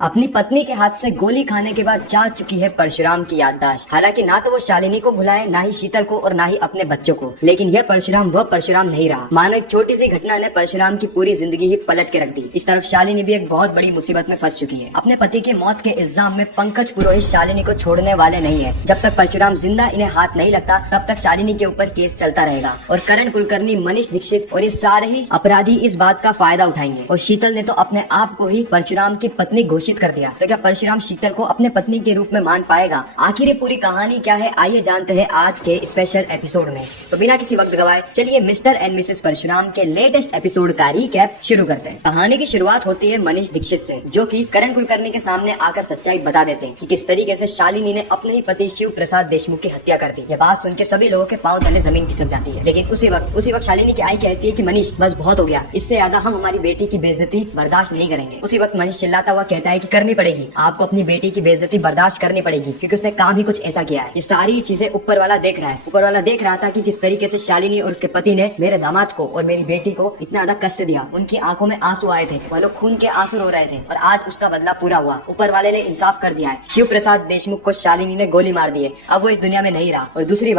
अपनी पत्नी के हाथ से गोली खाने के बाद जा चुकी है परशुराम की याददाश्त। हालांकि ना तो वो शालिनी को भुलाए, ना ही शीतल को और ना ही अपने बच्चों को, लेकिन यह परशुराम वह परशुराम नहीं रहा। मानो एक छोटी सी घटना ने परशुराम की पूरी जिंदगी ही पलट के रख दी। इस तरफ शालिनी भी एक बहुत बड़ी मुसीबत में फंस चुकी है। अपने पति की मौत के इल्जाम में पंकज पुरोहित शालिनी को छोड़ने वाले नहीं है। जब तक परशुराम जिंदा इन्हें हाथ नहीं लगता तब तक शालिनी के ऊपर केस चलता रहेगा और करण कुलकर्णी, मनीष दीक्षित और ये सारे ही अपराधी इस बात का फायदा उठाएंगे। और शीतल ने तो अपने आप को ही परशुराम की पत्नी घोषित कर दिया, तो क्या परशुराम शीतल को अपने पत्नी के रूप में मान पाएगा? आखिर ये पूरी कहानी क्या है, आइए जानते हैं आज के स्पेशल एपिसोड में। तो बिना किसी वक्त गवाए चलिए मिस्टर एंड मिसेस परशुराम के लेटेस्ट एपिसोड का रिकैप शुरू करते हैं। कहानी की शुरुआत होती है मनीष दीक्षित से, जो कि करण कुलकर्णी के सामने आकर सच्चाई बता देते हैं कि किस तरीके से शालिनी ने अपने ही पति शिव प्रसाद देशमुख की हत्या कर दी। ये बात सुन के सभी लोगों के पांव तले जमीन खिसक जाती है। लेकिन उसी वक्त शालिनी की आई कहती है कि मनीष बस बहुत हो गया, इससे ज्यादा हम हमारी बेटी की बेइज्जती बर्दाश्त नहीं करेंगे। उसी वक्त मनीष चिल्लाता हुआ कहता है कि करनी पड़ेगी, आपको अपनी बेटी की बेइज्जती बर्दाश्त करनी पड़ेगी, क्योंकि उसने काम ही कुछ ऐसा किया है। ये सारी चीजें ऊपर वाला देख रहा है। ऊपर वाला देख रहा था कि किस तरीके से शालिनी और उसके पति ने मेरे दामाद को और मेरी बेटी को इतना ज्यादा कष्ट दिया। उनकी आंखों में आंसू आए थे, वह लोग खून के आंसू रो रहे थे और आज उसका बदला पूरा हुआ। ऊपर वाले ने इंसाफ कर दिया है। शिव प्रसाद देशमुख को शालिनी ने गोली मार दी है, अब वो इस दुनिया में नहीं रहा। और दूसरी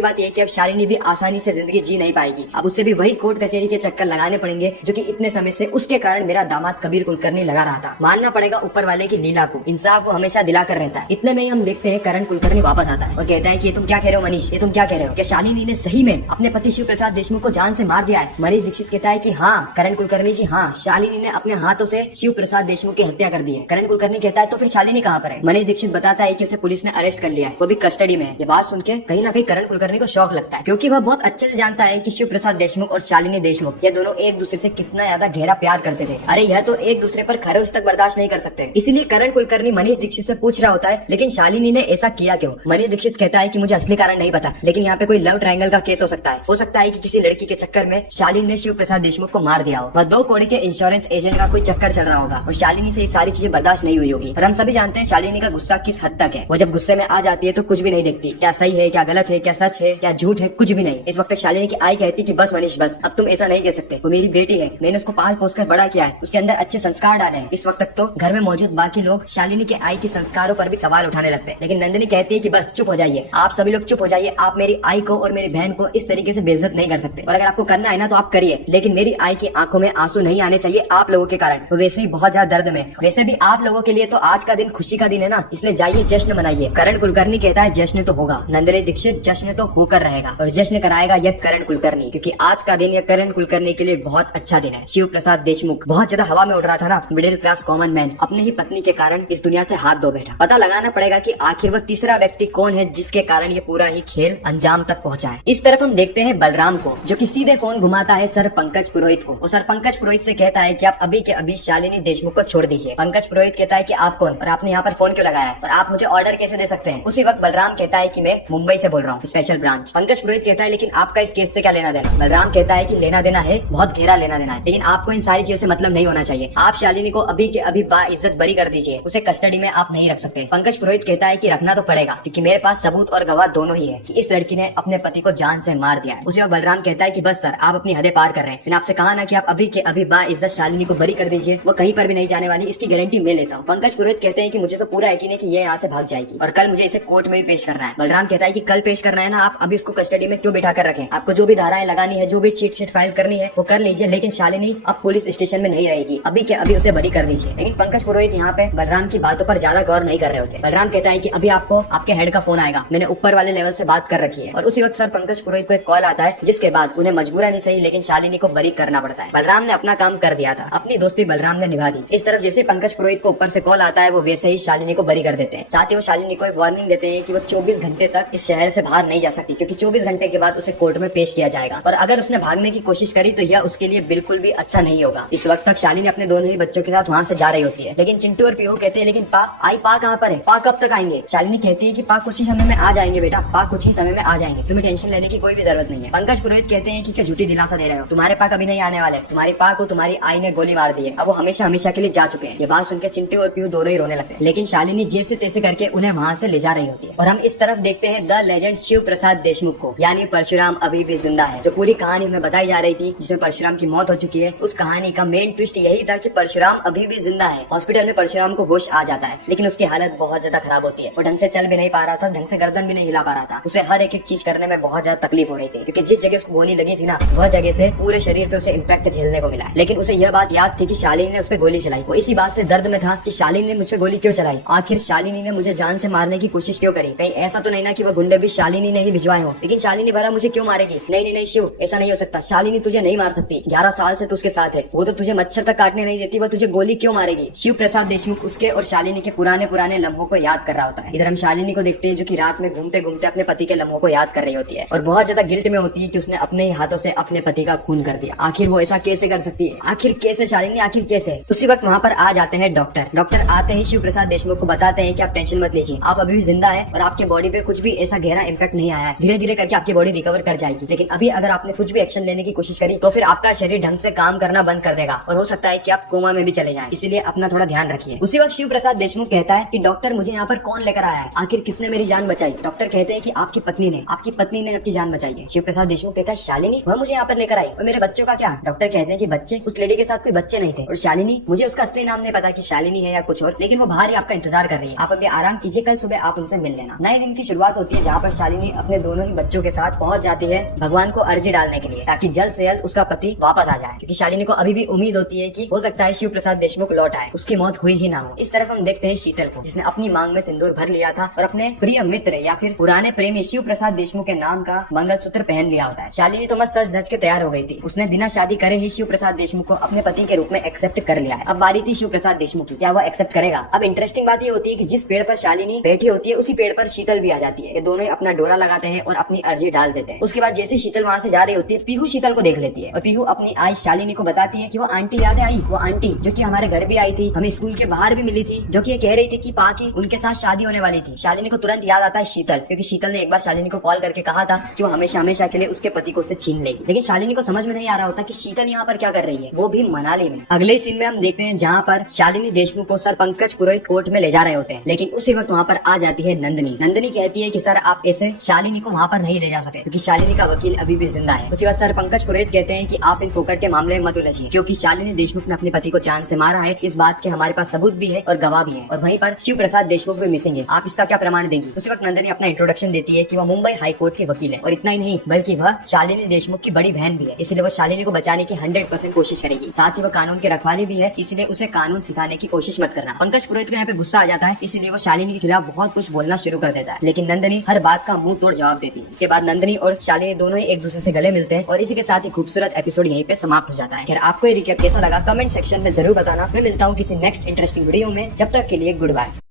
बात ये कि अब शालिनी भी आसानी से जिंदगी जी नहीं पाएगी। अब उससे भी वही कोर्ट कचहरी के चक्कर लगाने पड़ेंगे जो कि इतने समय से उसके कारण मेरा दामाद कबीर कुलकर्णी लगा रहा था। मानना पड़ेगा ऊपर वाले की लीला को, इंसाफ वो हमेशा दिला कर रहता है। इतने में ही हम देखते हैं करण कुलकर्णी वापस आता है और कहता है कि ये तुम क्या कह रहे हो मनीष, ये तुम क्या कह रहे हो, क्या शालिनी ने सही में अपने पति शिव प्रसाद देशमुख को जान से मार दिया है? मनीष दीक्षित कहता है कि हाँ करण कुलकर्णी जी, हाँ शालिनी ने अपने हाथों से शिव प्रसाद देशमुख की हत्या कर दी है। करण कुलकर्णी कहता है तो फिर शालिनी कहाँ पर है? मनीष दीक्षित बताता है कि उसे पुलिस ने अरेस्ट कर लिया है, वो भी कस्टडी में है। ये बात सुन के कहीं ना कहीं करण कुलकर्णी को शौक लगता है, क्योंकि वह बहुत अच्छे से जानता है कि शिव प्रसाद देशमुख और शालिनी देशमुख ये दोनों एक दूसरे से कितना ज्यादा गहरा प्यार करते थे। अरे यह तो एक दूसरे पर खरोच तक बर्दाश्त नहीं कर सकते। इसीलिए करण कुलकर्णी मनीष दीक्षित से पूछ रहा होता है लेकिन शालिनी ने ऐसा किया क्यों? मनीष दीक्षित कहता है कि मुझे असली कारण नहीं पता, लेकिन यहाँ पे कोई लव ट्रायंगल का केस हो सकता है। हो सकता है कि किसी लड़की के चक्कर में शालिनी ने शिव प्रसाद देशमुख को मार दिया हो। बस 2 करोड़ के इंश्योरेंस एजेंट का कोई चक्कर चल रहा होगा और शालिनी से ये सारी चीजें बर्दाश्त नहीं हुई होगी। और हम सभी जानते हैं शालिनी का गुस्सा किस हद तक है। वो जब गुस्से में आ जाती है तो कुछ भी नहीं देखती, क्या सही है, क्या गलत है, क्या सच है, क्या झूठ है, कुछ भी नहीं। इस वक्त शालिनी की आई कहती कि बस मनीष बस, अब तुम ऐसा नहीं कह सकते, वो मेरी बेटी है, मैंने उसको पाल पोस कर बड़ा किया है, उसके अंदर अच्छे संस्कार डाले हैं। इस वक्त तक तो घर में मौजूद बाकी लोग शालिनी के आई के संस्कारों पर भी सवाल उठाने लगते हैं, लेकिन नंदिनी कहती है कि बस चुप हो जाइए, आप सभी लोग चुप हो जाइए, आप मेरी आई को और मेरी बहन को इस तरीके से बेइज्जत नहीं कर सकते, और अगर आपको करना है ना तो आप करिए, लेकिन मेरी आई की आंखों में आंसू नहीं आने चाहिए आप लोगों के कारण। तो वैसे ही बहुत ज्यादा दर्द में, वैसे भी आप लोगों के लिए तो आज का दिन खुशी का दिन है ना, इसलिए जाइए जश्न मनाइए। करण कुलकर्णी कहता है जश्न तो होगा, नंदिनी दीक्षित जश्न तो होकर रहेगा और जश्न कराएगा यह करण कुलकर्णी, क्योंकि आज का दिन यह करण कुलकर्णी के लिए बहुत अच्छा दिन है। शिव प्रसाद देशमुख बहुत ज्यादा हवा में उड़ रहा था ना, मिडिल क्लास कॉमन मैन, अपने ही पत्नी के कारण इस दुनिया से हाथ धो बैठा। पता लगाना पड़ेगा कि आखिर वह तीसरा व्यक्ति कौन है जिसके कारण ये पूरा ही खेल अंजाम तक पहुंचा है। इस तरफ हम देखते हैं बलराम को, जो कि सीधे फोन घुमाता है सर पंकज पुरोहित को, और सर पंकज पुरोहित से कहता है कि आप अभी के अभी शालिनी देशमुख को छोड़ दीजिए। पंकज पुरोहित कहता है कि आप कौन और आपने यहाँ पर फोन क्यों लगाया है और आप मुझे ऑर्डर कैसे दे सकते हैं? उसी वक्त बलराम कहता है कि मैं मुंबई से बोल रहा हूँ, स्पेशल ब्रांच। पंकज पुरोहित कहता है लेकिन आपका इस केस से क्या लेना देना? बलराम कहता है कि लेना देना है, बहुत गहरा लेना देना है, लेकिन आपको इन सारी चीजों से मतलब नहीं होना चाहिए। आप शालिनी को अभी के अभी बाइज्जत बरी कर दीजिए, उसे कस्टडी में आप नहीं रख सकते। पंकज पुरोहित कहता है कि रखना तो पड़ेगा, क्योंकि मेरे पास सबूत और गवाह दोनों ही है कि इस लड़की ने अपने पति को जान से मार दिया है। उसी वक्त बलराम कहता है कि बस सर आप अपनी हदें पार कर रहे हैं, मैंने आपसे कहा ना कि आप अभी के अभी बाइज्जत शालिनी को बरी कर दीजिए, वो कहीं पर भी नहीं जाने वाली, इसकी गारंटी मैं लेता हूँ। पंकज पुरोहित कहते हैं कि मुझे तो पूरा यकीन है कि ये यहाँ से भाग जाएगी और कल मुझे इसे कोर्ट में भी पेश करना है। बलराम कहता है कि कल पेश करना है ना, आप अभी उसको कस्टडी में क्यों बिठा कर रखें? आपको जो भी धाराएं लगानी है, जो भी चीट शीट फाइल करनी है वो कर लीजिए, लेकिन शालिनी अब पुलिस स्टेशन में नहीं रहेगी, अभी के अभी उसे बरी कर दीजिए। लेकिन पंकज पुरोहित यहाँ पे बलराम की बातों पर ज्यादा गौर नहीं कर रहे होते। बलराम कहता है कि अभी आपको आपके हेड का फोन आएगा, मैंने ऊपर वाले लेवल से बात कर रखी है। और उसी वक्त सर पंकज पुरोहित को एक कॉल आता है, जिसके बाद उन्हें मजबूरन नहीं सही लेकिन शालिनी को बरी करना पड़ता है। बलराम ने अपना काम कर दिया था, अपनी दोस्ती बलराम ने निभा दी। इस तरफ जैसे पंकज पुरोहित को ऊपर से कॉल आता है, वो वैसे ही शालिनी को बरी कर देते हैं। साथ ही वो शालिनी को एक वार्निंग देते हैं कि वो 24 घंटे तक इस शहर से बाहर नहीं जा सकती, क्योंकि 24 घंटे के बाद उसे कोर्ट में पेश किया जाएगा और अगर उसने भागने की कोशिश करी तो यह उसके लिए बिल्कुल भी अच्छा नहीं होगा। इस वक्त तक शालिनी अपने दोनों ही बच्चों के साथ वहाँ से जा रही होती है, लेकिन चिंटू और पीहू कहते हैं लेकिन पा कहाँ पर है, पा कब तक आएंगे? शालिनी कहती है कि पा कुछ ही समय में आ जाएंगे बेटा, पा कुछ ही समय में आ जाएंगे, तुम्हें टेंशन लेने की कोई भी जरूरत नहीं है। पंकज पुरोहित कहते हैं कि क्या झूठी दिलासा दे रहे हो, तुम्हारे पा कभी नहीं आने वाले, तुम्हारी पा को तुम्हारी आई ने गोली मार दी है, अब वो हमेशा हमेशा के लिए जा चुके हैं। ये बात सुनकर चिंटू और पीहू दोनों ही रोने लगते हैं, लेकिन शालिनी जैसे तैसे करके उन्हें वहाँ से ले जा रही होती है। और हम इस तरफ देखते हैं द लेजेंड शिव प्रसाद देशमुख को, यानी परशुराम अभी भी जिंदा है। जो पूरी कहानी हमें बताई जा रही थी जिसमें परशुराम की मौत हो चुकी है, उस कहानी का मेन ट्विस्ट यही था कि परशुराम अभी भी जिंदा है। हॉस्पिटल में परशुराम को होश आ जाता है, लेकिन उसकी हालत बहुत ज्यादा खराब होती है। वो ढंग से चल भी नहीं पा रहा था, ढंग से गर्दन भी नहीं हिला पा रहा था। उसे हर एक चीज करने में बहुत ज्यादा तकलीफ हो रही थी, क्योंकि जिस जगह उसको गोली लगी थी ना, वह जगह से पूरे शरीर पे उसे इम्पैक्ट झेलने को मिला है। लेकिन उसे यह बात याद थी कि शालिनी ने उस पर गोली चलाई। वो इसी बात से दर्द में था कि शालिनी ने मुझ पे गोली क्यों चलाई, आखिर शालिनी ने मुझे जान से मारने की कोशिश क्यों करी। कहीं ऐसा तो नहीं ना कि वो गुंडे भी शालिनी ने ही भिजवाए हो। लेकिन शालिनी भरा मुझे क्यों मारेगी? नहीं नहीं नहीं शिव, ऐसा नहीं हो सकता। शालिनी तुझे नहीं मार सकती, 11 साल से तू उसके साथ है, वो तो तुझे मच्छर तक काटने नहीं देती, वो तुझे गोली क्यों मारेगी? शिव प्रसाद देशमुख उसके और शालिनी के पुराने लम्हों को याद कर रहा होता है। इधर हम शालिनी को देखते हैं जो कि रात में घूमते घूमते अपने पति के लम्हों को याद कर रही होती है और बहुत ज्यादा गिल्ट में होती है कि उसने अपने ही हाथों से अपने पति का खून कर दिया। आखिर वो ऐसा कैसे कर सकती है? आखिर कैसे शालिनी, आखिर कैसे? उसी वक्त वहाँ पर आ जाते हैं डॉक्टर। डॉक्टर आते ही शिव प्रसाद देशमुख को बताते हैं कि आप टेंशन मत लीजिए, आप अभी भी जिंदा है और आपके बॉडी पे कुछ भी ऐसा गहरा इम्पैक्ट नहीं आया है। धीरे धीरे करके आपकी बॉडी रिकवर कर जाएगी, लेकिन अभी अगर आपने कुछ भी एक्शन लेने की कोशिश करी तो फिर आपका शरीर ढंग से काम करना बंद कर देगा और हो सकता है कि आप कोमा में भी चले जाएं। इसीलिए अपना थोड़ा ध्यान रखिए। उसी वक्त शिव प्रसाद देशमुख कहता है कि डॉक्टर मुझे यहाँ पर कौन लेकर आया है, आखिर किसने मेरी जान बचाई? डॉक्टर कहते हैं कि आपकी पत्नी ने आपकी जान बचाई है। शिव प्रसाद देशमुख कहता है शालिनी वह मुझे यहाँ पर लेकर आई, और मेरे बच्चों का क्या? डॉक्टर कहते हैं कि बच्चे, उस लेडी के साथ कोई बच्चे नहीं थे। और शालिनी, मुझे उसका असली नाम नहीं पता कि शालिनी है या कुछ और, लेकिन वो बाहर ही आपका इंतजार कर रही है। आप अभी आराम कीजिए, कल सुबह आप उनसे मिल लेना। नए दिन की शुरुआत होती है जहाँ पर शालिनी अपने दोनों ही बच्चों के साथ पहुंच जाती है भगवान को अर्जी डालने के लिए, ताकि जल्द से जल्द उसका पति वापस आ जाए, क्योंकि शालिनी को अभी भी उम्मीद होती है कि हो सकता है शिव प्रसाद देशमुख लौट आए, उसकी मौत हुई ही ना हो। इस तरफ हम देखते हैं शीतल को, जिसने अपनी मांग में सिंदूर भर लिया था और अपने प्रिय मित्र या फिर पुराने प्रेमी शिव प्रसाद देशमुख के नाम का मंगलसूत्र पहन लिया होता है। शालिनी तो मस्त सज धज के तैयार हो गई थी, उसने बिना शादी करे ही शिव प्रसाद देशमुख को अपने पति के रूप में एक्सेप्ट कर लिया है। अब बारी थी शिव प्रसाद देशमुख की, क्या वह एक्सेप्ट करेगा? अब इंटरेस्टिंग बात ये होती है कि जिस पेड़ पर शालिनी बैठी होती है उसी पेड़ पर शीतल भी आ जाती है। ये दोनों ही अपना डोरा लगाते हैं और अपनी अर्जी डाल देते हैं। उसके बाद जैसे शीतल वहाँ से जा रही होती है, पीहू शीतल को देख लेती है और पीहू अपनी आई शालिनी को बताती है कि वो आंटी याद है आई, वो आंटी जो कि हमारे घर भी आई थी, हमें स्कूल के बाहर भी मिली थी, जो कि ये कह रही थी कि पाकी उनके साथ शादी होने वाली थी। शालिनी को तुरंत याद आता है शीतल, क्योंकि शीतल ने एक बार शालिनी को कॉल करके कहा था कि वो हमेशा हमेशा के लिए उसके पति को उससे छीन लेगी। लेकिन शालिनी को समझ में नहीं आ रहा होता कि शीतल यहाँ पर क्या कर रही है, वो भी मनाली में। अगले सीन में हम देखते हैं जहाँ पर शालिनी देशमुख को सर पंकज पुरोहित कोर्ट में ले जा रहे होते हैं, लेकिन उसी वक्त वहाँ पर आ जाती है नंदिनी। नंदिनी कहती है कि सर आप ऐसे शालिनी को वहाँ पर नहीं ले जा सकते, क्योंकि शालिनी का वकील अभी भी जिंदा है। उसके बाद सर पंकज पुरोहित कहते हैं कि आप इन फोकट के मामले में मत उलझिए, क्योंकि शालिनी देशमुख ने अपने पति को जान से मारा है, इस बात के हमारे पास सबूत भी है और गवाह भी है, और वहीं पर शिव प्रसाद देशमुख भी मिसिंग है, आप इसका क्या प्रमाण देंगी? उसी वक्त नंदिनी अपना इंट्रोडक्शन देती है कि वह मुंबई हाई कोर्ट की वकील है, और इतना ही नहीं बल्कि वह शालिनी देशमुख की बड़ी बहन भी है, इसलिए वह शालिनी को बचाने की 100% कोशिश करेगी। साथ ही वह कानून के रखवाली भी है, इसलिए उसे कानून सिखाने की कोशिश मत करना। पंकज पुरोहित को यहाँ पे गुस्सा आ जाता है, इसलिए वो शालिनी के खिलाफ बहुत कुछ बोलना शुरू कर देता है, लेकिन नंदिनी हर बात का मुंह तोड़ जवाब देती है। इसके बाद नंदिनी और शालिनी दोनों ही एक दूसरे से गले मिलते हैं और इसी के साथ ही खूबसूरत एपिसोड यहीं पे समाप्त हो जाता है। खैर आपको ये रिकैप कैसा लगा कमेंट सेक्शन में जरूर बताना। मैं मिलता हूँ किसी नेक्स्ट इंटरेस्टिंग वीडियो में, जब तक के लिए गुड बाय।